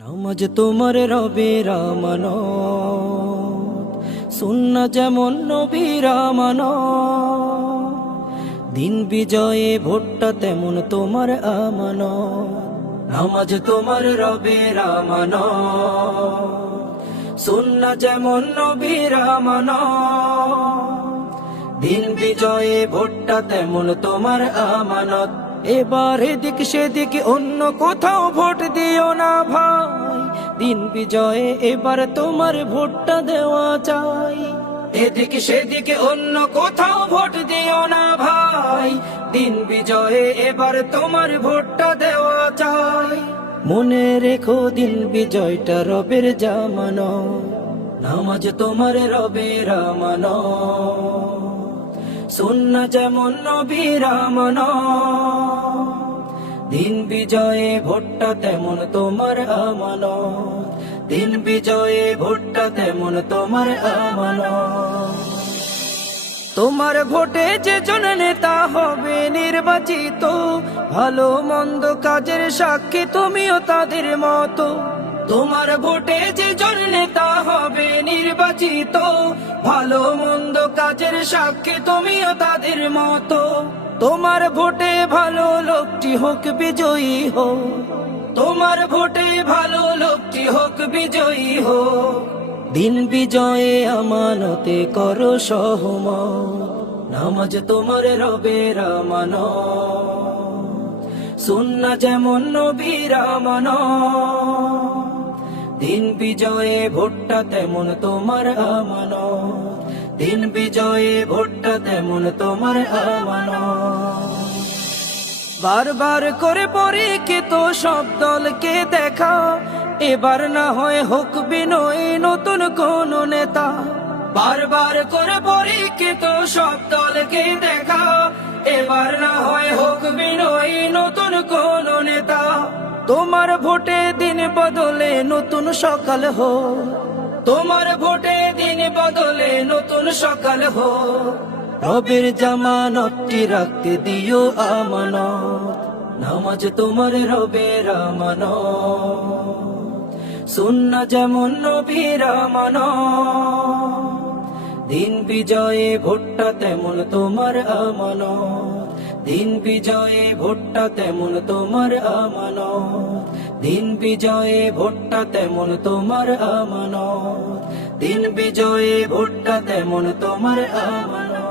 নামাজ তোমার রবে রামান শূন্য যেমন নবী রামান দিন বিজয়ে ভোটটা তেমন তোমার আমান নামাজ তোমার রবে রামান সুন্না যেমন নবী রামান দিন বিজয়ে ভোটটা তেমন তোমার আমানত। এবার এদিক সেদিক অন্য কোথাও ভোট দিও না ভাই। দিন বিজয়ে এবার তোমার ভোটটা দেওয়া চাই। এদিক সেদিক অন্য কোথাও ভোট দিও না ভাই। দিন বিজয়ে এবার তোমার ভোটটা দেওয়া চাই। মনে রেখো দিন বিজয়টা রবের জামানো নামাজ তোমার রবের আমানো সুন্না যেমন নবীর দিন বিজয়ে ভোটটা তেমন তোমার আমান দিন বিজয়ে ভোটটা তেমন তোমার আমান তোমার ভোটে যে জন নেতা হবে নির্বাচিত। ভালো মন্দ কাজের সাক্ষী তুমিও তাদের মতো। তোমার ভোটে যে জন নেতা হবে নির্বাচিত, ভালো মন্দ কাজের সাক্ষী তুমিও তাদের মতো। তোমার ভোটে ভালো লোকটি হোক বিজয়ী হো তোমার ভোটে ভালো লোকটি হোক বিজয়ী হো দিন বিজয়ে আমানতে করো সহম নামাজ তোমার রবে রামান সুন্না যেমন নবী রামান দিন বিজয়ে ভোটটা তেমন তোমার আমান দিন বিজয়ে ভোটটা তেমন তোমার আমান বারবার করে পরীক্ষিত সব দলকে দেখা। এবার না হয় হোক বিনয় নতুন কোন নেতা। বারবার করে পরে পরীক্ষিত সব দলকে দেখা। এবার না হয় হোক বিনয় নতুন কোন নেতা। তোমার ভোটে দিন বদলে নতুন সকাল হো তোমার ভোটে দিন বদলে নতুন সকাল হো রবের জামানতটি রাখতে দিও আমানত। নামাজ তোমার রবের আমানত। সুন্না যেমন নবীর আমানত। দিন বিজয়ে ভোটটা তেমন তোমার আমানত। দিন বিজয়ে ভোটটা তেমন তোমার আমানত। দিন বিজয়ে ভোটটা তেমন তোমার আমানত। দিন বিজয়ে ভোটটা তেমন তোমার আমানত।